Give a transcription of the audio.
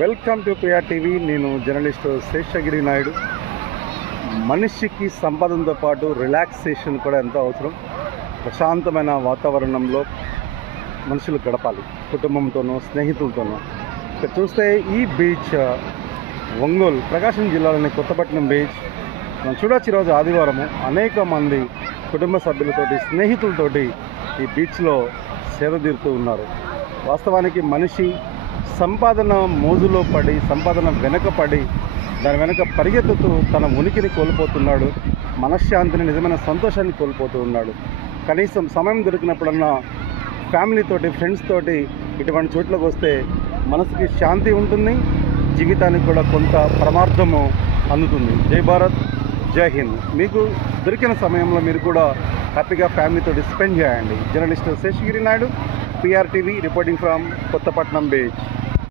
Welcome to PR TV. నేను journalist Seshagiri Naidu. మనిషికి సంపాదనతో పాటు రిలాక్సేషన్ కూడా ఎంతో అవసరం. ప్రశాంతమైన వాతావరణంలో మనుషులు గడపాలి, కుటుంబంతోనూ స్నేహితులతోనూ. ఇక్కడ చూస్తే ఈ బీచ్ ఒంగోలు, ప్రకాశం జిల్లాలోని కొత్తపట్నం బీచ్. మనం చూడొచ్చు ఈరోజు ఆదివారము అనేక మంది కుటుంబ సభ్యులతోటి, స్నేహితులతోటి ఈ బీచ్లో సేద తీరుతూ ఉన్నారు. వాస్తవానికి మనిషి సంపాదన మోజులో పడి, సంపాదన వెనకపడి, దాని వెనక పరిగెత్తుతూ తన ఉనికిని కోల్పోతున్నాడు. మనశ్శాంతిని, నిజమైన సంతోషాన్ని కోల్పోతూ ఉన్నాడు. కనీసం సమయం దొరికినప్పుడన్నా ఫ్యామిలీతోటి, ఫ్రెండ్స్ తోటి ఇటువంటి చోట్లకు వస్తే మనసుకి శాంతి ఉంటుంది, జీవితానికి కూడా కొంత పరమార్థము అందుతుంది. జై భారత్, జై హింద్. మీకు దొరికిన సమయంలో మీరు కూడా హ్యాపీగా ఫ్యామిలీతోటి స్పెండ్ చేయండి. Journalist Seshagiri Naidu, PR TV, reporting from Kothapatnam beach.